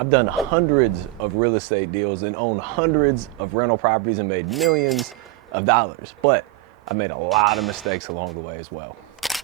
I've done hundreds of real estate deals and owned hundreds of rental properties and made millions of dollars, but I made a lot of mistakes along the way as well.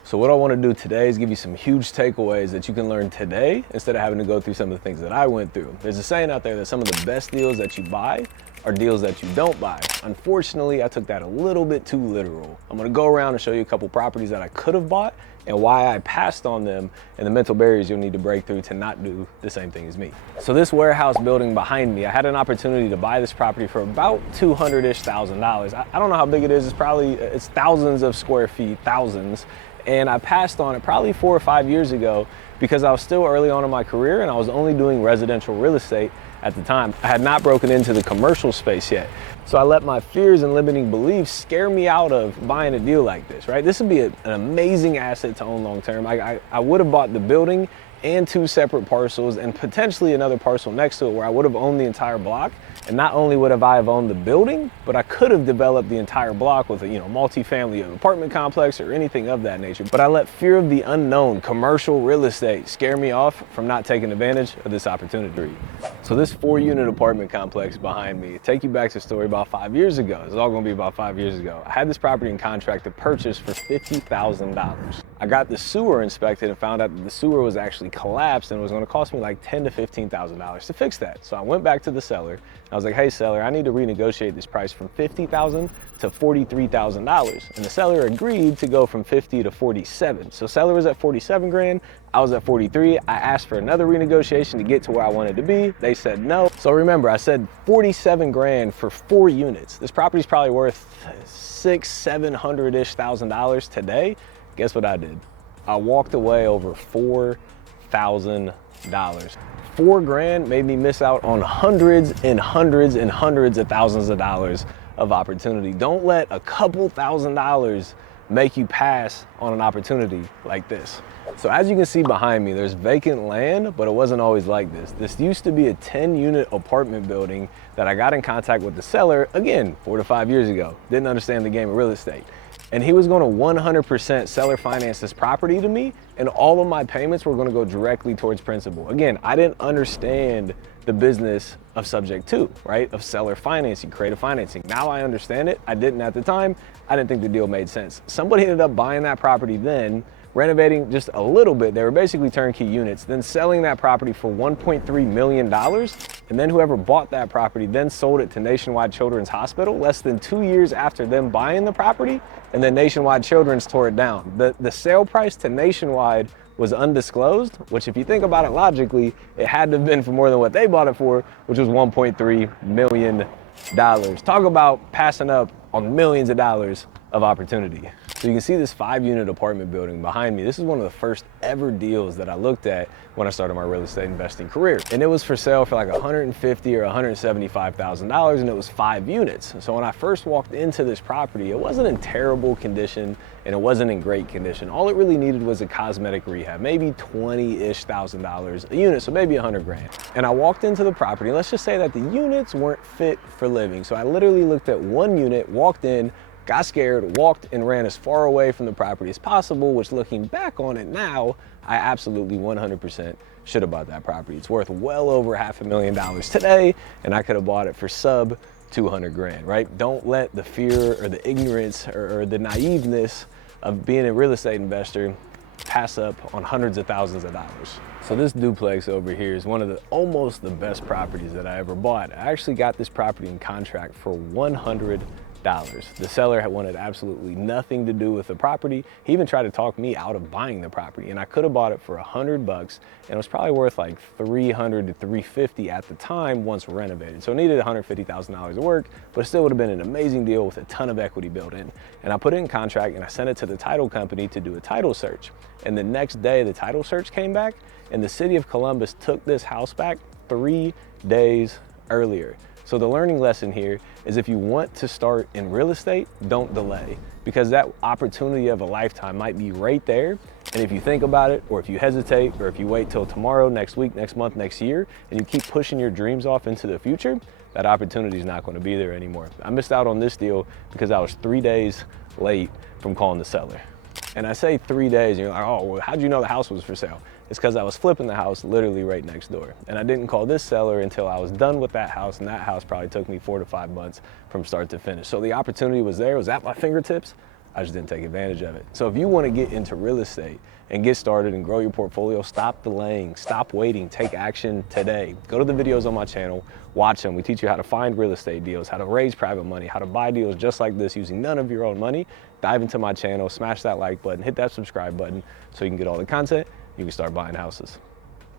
So what I want to do today is give you some huge takeaways that you can learn today instead of having to go through some of the things that I went through. There's a saying out there that some of the best deals that you buy are deals that you don't buy. Unfortunately, I took that a little bit too literal. I'm gonna go around and show you a couple properties that I could have bought and why I passed on them and the mental barriers you'll need to break through to not do the same thing as me. So this warehouse building behind me, I had an opportunity to buy this property for about $200,000. I don't know how big it is. It's thousands of square feet, thousands. And I passed on it probably 4 or 5 years ago because I was still early on in my career and I was only doing residential real estate at the time. I had not broken into the commercial space yet. So I let my fears and limiting beliefs scare me out of buying a deal like this, right? This would be an amazing asset to own long-term. I would have bought the building and 2 separate parcels and potentially another parcel next to it where I would have owned the entire block. And not only would I have owned the building, but I could have developed the entire block with a multi-family apartment complex or anything of that nature. But I let fear of the unknown, commercial real estate, scare me off from not taking advantage of this opportunity. So this 4-unit apartment complex behind me, take you back to a story about 5 years ago. It's all gonna be about 5 years ago. I had this property in contract to purchase for $50,000. I got the sewer inspected and found out that the sewer was actually collapsed and it was gonna cost me like $10,000 to $15,000 to fix that. So I went back to the seller. I was like, hey seller, I need to renegotiate this price from $50,000 to $43,000. And the seller agreed to go from 50 to 47. So seller was at 47 grand, I was at 43. I asked for another renegotiation to get to where I wanted to be. They said no. So remember, I said 47 grand for 4 units. This property's probably worth $600,000-700-ish thousand today. Guess what I did? I walked away over $4,000. 4 grand made me miss out on hundreds and hundreds and hundreds of thousands of dollars of opportunity. Don't let a couple $1,000s make you pass on an opportunity like this. So as you can see behind me, there's vacant land, but it wasn't always like this. This used to be a 10-unit apartment building that I got in contact with the seller, again, 4 to 5 years ago. Didn't understand the game of real estate. And he was gonna 100% seller finance this property to me, and all of my payments were gonna go directly towards principal. Again, I didn't understand the business of subject to, right? Of seller financing, creative financing. Now I understand it. I didn't at the time. I didn't think the deal made sense. Somebody ended up buying that property then, renovating just a little bit. They were basically turnkey units, then selling that property for $1.3 million. And then whoever bought that property then sold it to Nationwide Children's Hospital less than 2 years after them buying the property. And then Nationwide Children's tore it down. The sale price to Nationwide was undisclosed, which if you think about it logically, it had to have been for more than what they bought it for, which was $1.3 million. Talk about passing up on millions of dollars of opportunity. So you can see this 5-unit apartment building behind me. This is one of the first ever deals that I looked at when I started my real estate investing career. And it was for sale for like $150,000 or $175,000, and it was 5 units. So when I first walked into this property, it wasn't in terrible condition and it wasn't in great condition. All it really needed was a cosmetic rehab, maybe $20,000-ish a unit, so maybe 100 grand. And I walked into the property, and let's just say that the units weren't fit for living. So I literally looked at one unit, walked in, got scared, walked and ran as far away from the property as possible, which looking back on it now, I absolutely 100% should have bought that property. It's worth well over $500,000 today, and I could have bought it for sub 200 grand, right? Don't let the fear or the ignorance or the naiveness of being a real estate investor pass up on hundreds of thousands of dollars. So this duplex over here is one of almost the best properties that I ever bought. I actually got this property in contract for $100. The seller had wanted absolutely nothing to do with the property. He even tried to talk me out of buying the property, and I could have bought it for $100, and it was probably worth like $300 to $350 at the time once renovated. So it needed $150,000 of work, but it still would have been an amazing deal with a ton of equity built in. And I put it in contract and I sent it to the title company to do a title search. And the next day the title search came back, and the city of Columbus took this house back 3 days earlier. So the learning lesson here is if you want to start in real estate, don't delay, because that opportunity of a lifetime might be right there. And if you think about it, or if you hesitate, or if you wait till tomorrow, next week, next month, next year, and you keep pushing your dreams off into the future, that opportunity is not going to be there anymore. I missed out on this deal because I was 3 days late from calling the seller. And I say 3 days, and you're like, oh, well, how'd you know the house was for sale? It's because I was flipping the house literally right next door. And I didn't call this seller until I was done with that house, and that house probably took me 4 to 5 months from start to finish. So the opportunity was there, it was at my fingertips. I just didn't take advantage of it. So if you want to get into real estate and get started and grow your portfolio, stop delaying, stop waiting, take action today. Go to the videos on my channel, watch them. We teach you how to find real estate deals, how to raise private money, how to buy deals just like this using none of your own money. Dive into my channel, smash that like button, hit that subscribe button so you can get all the content, you can start buying houses.